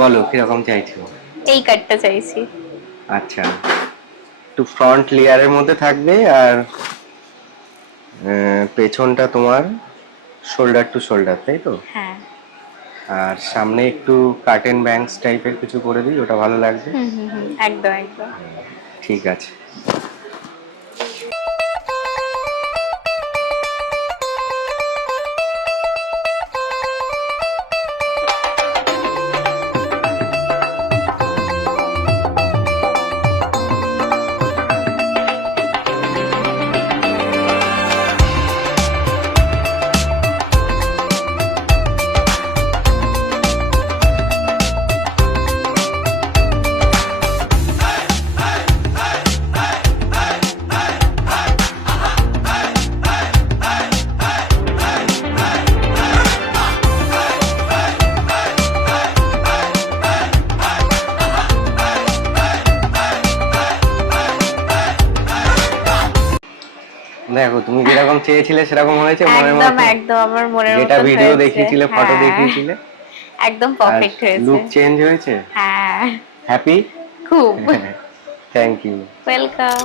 বলো কিরকম চাইছো? এই কাটটা চাইছি। আচ্ছা, একটু ফ্রন্ট লেয়ারের মধ্যে থাকবে আর পেছনটা তোমার শোল্ডার টু শোল্ডার, তাই তো? হ্যাঁ। আর সামনে একটু কার্টেন ব্যাংকস টাইপের কিছু করে দিই, ওটা ভালো লাগবে। হুম হুম হুম, একদম একদম। ঠিক আছে। দেখো তুমি যেরকম চেয়েছিলে সেরকম হয়েছে মনের একদম মতো? একদম আমার মনের যেটা মতন ভিডিও হয়েছে। দেখিয়েছিলে, ফটো হ্যাঁ, দেখিয়েছিলে, একদম আর পারফেক্ট হয়েছে। লুক চেঞ্জ হয়েছে? হ্যাঁ, হ্যাপি? খুব। Thank you. ওয়েলকাম।